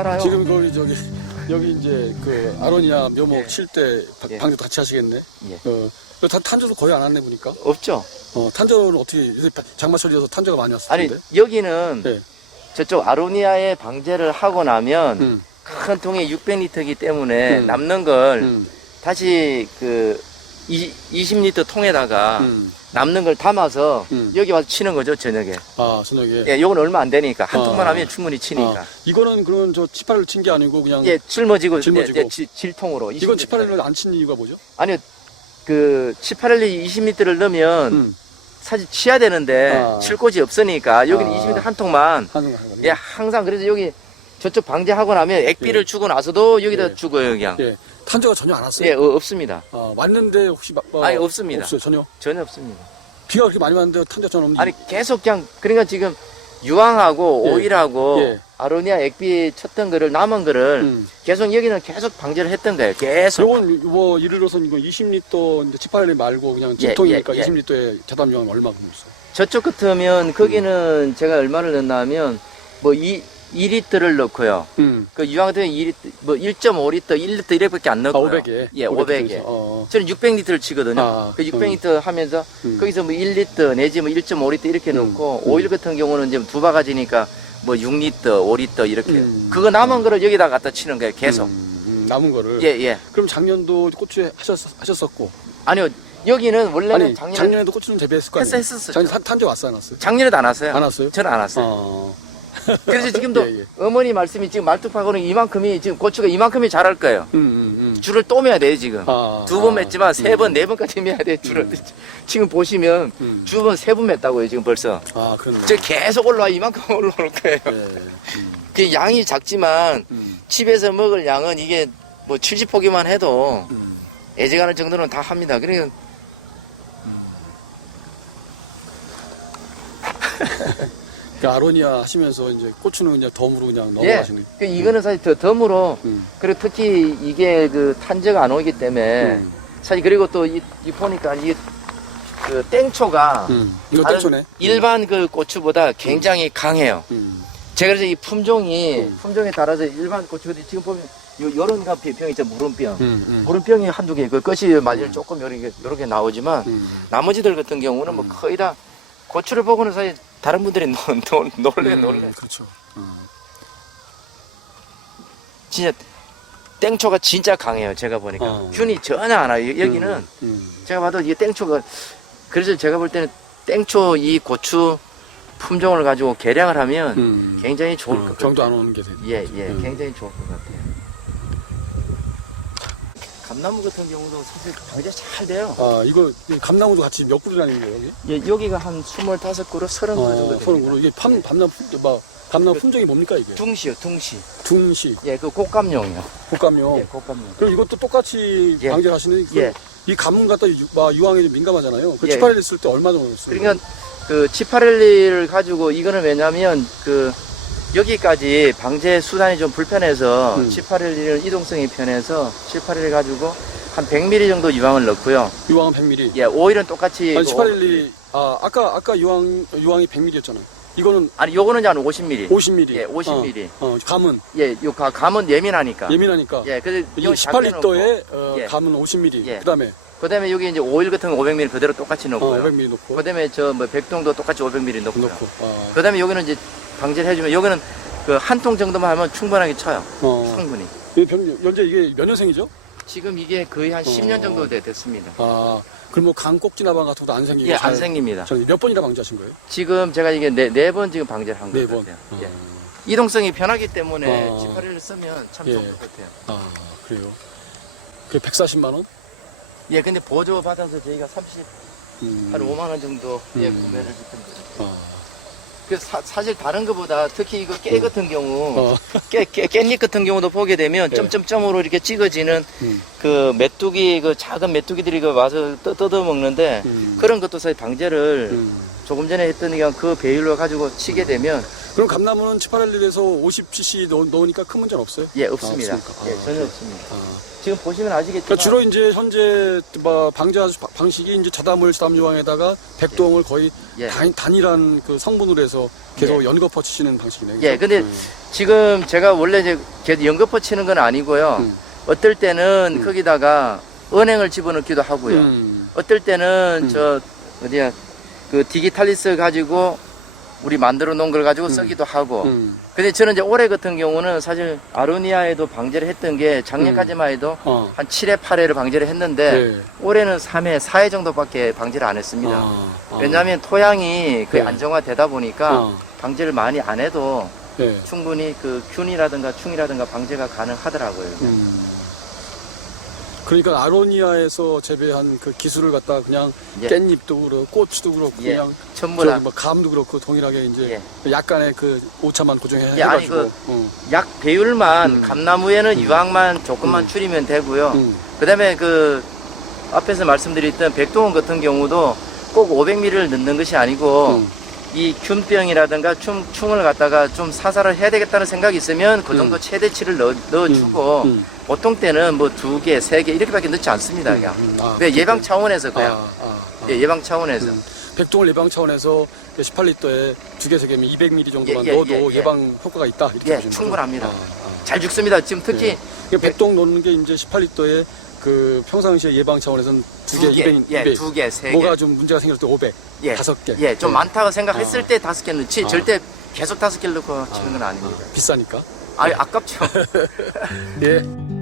알아요. 지금 거기 저기 여기 이제 그 아로니아 묘목 예. 칠때 예. 방제 같이 하시겠네. 예. 어, 그 탄- 탄저도 거의 안 왔네 보니까. 없죠. 어, 탄저는 어떻게 요새 장마철이어서 탄저가 많이 왔을 아니 텐데. 여기는 네. 저쪽 아로니아에 방제를 하고 나면 음, 큰 통에 600리터이기 때문에 음. 남는 걸 음, 다시 그 이, 20리터 통에다가 음. 남는 걸 담아서 음. 여기 와서 치는 거죠 저녁에. 아 저녁에. 예, 요건 얼마 안 되니까 한 아. 통만 하면 충분히 치니까. 아, 이거는 그러면 저 치파를 친 게 아니고 그냥 예, 짊어지고, 짊어지고. 예, 예, 지- 질통으로. 이건 20리터. 치파를 안 친 이유가 뭐죠? 아니요, 그 치파렐리 20리터를 넣으면 음. 사실 치야 되는데 아. 칠 곳이 없으니까 여기는 아. 20리터 한 통만 하는 거. 예 항상 그래서 여기 저쪽 방제하고 나면 액비를 주고 나서도 여기다 예. 주고요 그냥 예. 탄저가 전혀 안 왔어요. 예 어, 없습니다 아, 왔는데 혹시 막, 막- 아니, 없습니다. 없어요 전혀. 전혀 없습니다 비가 그렇게 많이 왔는데 탄저 전혀 없는데. 아니 계속 그냥 그러니까 지금 유황하고 예. 오일하고 예. 아로니아 액비 쳤던 거를 남은 거를 음. 계속 여기는 계속 방제를 했던 거예요 계속 요건 뭐 예를 들어서 이거 20리터 이제 치파렐리 말고 그냥 예, 진통이니까 예, 예. 20리터에 자담 유황 얼마 금었어요? 저쪽 같으면 거기는 제가 얼마를 넣냐면 뭐 2, 2리터를 넣고요 음. 그 유황 같은 경우 2리터, 뭐 1.5리터, 1리터 이렇게밖에 안 아, 넣고요 500에. 예 500에 어. 저는 600리터를 치거든요. 아, 그 600리터 하면서 음. 거기서 뭐 1리터 내지 뭐 1.5리터 이렇게 음. 넣고 음. 오일 같은 경우는 이제 두 바가지니까 뭐 6리터, 5리터 이렇게 음. 그거 남은 거를 여기다 갖다 치는 거예요. 계속. 음, 음, 남은 거를. 예, 예. 그럼 작년도 고추에 하셨, 하셨었고. 아니요. 여기는 원래는 아니, 작년에 작년에... 도 고추는 재배했을 거 했어 아니에요? 했었어요. 작년 탄, 탄저 왔어 안 왔어요? 작년에도 안 왔어요. 안 왔어요? 저는 안 왔어요. 어. 그래서 지금도 예, 예. 어머니 말씀이 지금 말뚝하고는 이만큼이 지금 고추가 이만큼이 자랄 거예요. 음, 음, 음. 줄을 또 매야 돼요, 지금. 아, 두 번 아, 맸지만 세 음. 번, 네 번까지 매야 돼, 줄을. 지금 보시면 음. 두 번, 세 번 맸다고요, 지금 벌써. 아, 그러네. 저 계속 올라와 이만큼 올라올 거예요. 예. 음, 그 양이 작지만 음, 집에서 먹을 양은 이게 뭐 70포기만 해도 음. 애지간할 정도는 다 합니다. 그러니까 그 아로니아 하시면서 이제 고추는 그냥 덤으로 그냥 예, 넘어가시네. 그 이거는 사실 더 덤으로 음. 그리고 특히 이게 그 탄저가 안 오기 때문에 음. 사실 그리고 또이 보니까 이 그 땡초가 음. 이거 다른 땡초네. 일반 그 고추보다 굉장히 강해요. 음. 제가 그래서 이 품종이 음. 품종에 따라서 일반 고추들이 지금 보면 요 요런 가 병이 있죠 무름병. 음. 음. 무름병이 한두 개, 그 끝이 맞을 조금 요렇게 요렇게 나오지만 음. 나머지들 같은 경우는 뭐 거의 다 고추를 보고는 사실 다른 분들이 놀, 놀, 놀래 음, 놀래 그렇죠. 음. 진짜 땡초가 진짜 강해요 제가 보니까 어. 균이 전혀 안 와요 여기는 음. 음. 제가 봐도 이게 땡초가 그래서 제가 볼 때는 땡초 이 고추 품종을 가지고 개량을 하면 음. 굉장히 좋을 어, 것 같아요 안 오는 게 돼. 예, 예, 음. 굉장히 좋을 것 같아요 감나무 같은 경우도 사실 굉장히 잘 돼요 아, 이거 이 감나무도 같이 몇 그루라는 거예요, 여기? 예, 여기가 한 25그루, 30그루 정도 어, 됩니다. 서른 그루. 이게 팜, 감나무, 품- 막, 감나무 품종이 뭡니까, 이게? 둥시요, 둥시. 둥시, 예, 그 곶감용이요. 곶감용. 예, 곶감용. 그럼 이것도 똑같이 예. 방제하시는 그 예. 이 가뭄 갖다 유, 막 유황에 좀 민감하잖아요. 그 예. 치파를 했을 때 얼마 정도 쓰요 그러니까 그 치파렐리를 가지고 이거는 왜냐면 그 여기까지 방제 수단이 좀 불편해서 음. 치파렐리를 이동성이 편해서 치파렐리 가지고 한 100ml 정도 유황을 넣고요. 유황은 100ml. 예, 오일은 똑같이 아니 그 치파렐리 아 아까 아까 유황 유황이 100ml였잖아. 이거는 아니 요거는 이제 한 50ml. 50ml. 예, 50ml. 어, 어, 감은 예, 요 가- 감은 예민하니까. 예민하니까. 예, 그래서 이게 요 작게 넣고 18리터에 어, 예. 감은 50ml. 예. 그 다음에 그 다음에 여기 이제 오일 같은 거 500ml 그대로 똑같이 어, 넣고요. 500ml 넣고 그 다음에 저 뭐 백동도 똑같이 500ml 넣고요. 넣고. 아, 그 다음에 여기는 이제 방제를 해주면 여기는 그 한 통 정도만 하면 충분하게 쳐요. 어. 충분히. 이 병- 현재 이게 몇 년생이죠? 지금 이게 거의 한 어. 10년 정도 돼- 됐습니다. 아, 그럼 뭐 강꼭지 나방 같은 것도 안 생기고 예, 잘- 안 생깁니다. 몇 번이나 방지하신 거예요? 지금 제가 이게 네, 네번 지금 방제를 한 네 것 번. 같아요. 어. 예. 이동성이 편하기 때문에 어. 지파리를 쓰면 참 예. 좋을 것 같아요. 아, 그래요. 그 140만 원? 예, 근데 보조 받아서 저희가 30, 음. 한 5만 원 정도 예, 음. 구매를 했던 거죠. 아. 그래서 사, 사실 다른 것보다 특히 이거 깨 같은 경우 어. 깨, 깨, 깻잎 같은 경우도 보게 되면 예. 점점점으로 이렇게 찍어지는 음. 그 메뚜기 그 작은 메뚜기들이 그 와서 떠, 뜯어 먹는데 음. 그런 것도 사실 방제를 음. 조금 전에 했던 그 배율로 가지고 치게 되면 그럼 감나무는 치파렐리에서 50cc 넣, 넣으니까 큰 문제는 없어요? 예 없습니다. 아, 없습니까? 예 아, 전혀 그래요? 없습니다. 아. 지금 보시면 아시겠지만 그러니까 주로 이제 현재 뭐 방제 방식이 이제 자다물 자담유황에다가 백동을 거의 예. 단, 단일한 그 성분으로 해서 계속 연거 퍼 치시는 방식이네요. 예, 그죠? 근데 음. 지금 제가 원래 이제 계속 연거푸 치는 건 아니고요. 음. 어떨 때는 음. 거기다가 은행을 집어넣기도 하고요. 음. 어떨 때는 음. 저 어디야 그 디기탈리스 가지고 우리 만들어 놓은 걸 가지고 음. 쓰기도 하고. 음. 근데 저는 이제 올해 같은 경우는 사실 아로니아에도 방제를 했던 게 작년까지만 해도 어. 한 7회, 8회를 방제를 했는데 네. 올해는 3회, 4회 정도밖에 방제를 안 했습니다. 아, 아. 왜냐하면 토양이 거의 네. 안정화되다 보니까 어. 방제를 많이 안 해도 네. 충분히 그 균이라든가 충이라든가 방제가 가능하더라고요. 음. 그러니까 아로니아에서 재배한 그 기술을 갖다 그냥 예. 깻잎도 그렇고 고추도 그렇고 예. 그냥 전부 다 저기 뭐 감도 그렇고 동일하게 이제 예. 약간의 그 오차만 고정해 예, 아니, 가지고 그- 약 배율만 음. 감나무에는 음. 유황만 조금만 음. 줄이면 되고요. 음. 그다음에 그 앞에서 말씀드렸던 백동원 같은 경우도 꼭 500ml를 넣는 것이 아니고 음. 이 균병이라든가 충, 충을 갖다가 좀 사살을 해야 되겠다는 생각이 있으면 그 정도 음. 최대치를 넣어, 넣어주고 음. 보통 때는 뭐 두 개, 세 개 이렇게밖에 넣지 않습니다. 그냥. 음. 아, 네, 예방 차원에서 아, 그냥 아, 아. 예, 예방 차원에서 음. 백동을 예방 차원에서 18리터에 두 개, 세 개면 200ml 정도만 예, 예, 넣어도 예, 예. 예방 효과가 있다. 이렇게 예? 충분합니다. 아, 아. 잘 죽습니다. 지금 특히 예. 그러니까 백동 넣는 게 이제 18리터에 그 평상시에 예방 차원에서는 두 개, 두 개, 200, 예, 200. 두 개, 세 개. 뭐가 좀 문제가 생길 때 500, 예, 다섯 개. 예, 좀 예. 많다고 생각했을 아. 때 다섯 개 넣지 아. 절대 계속 다섯 개를 넣고 치는 건 아닙니다. 비싸니까. 아, 아깝죠. 예.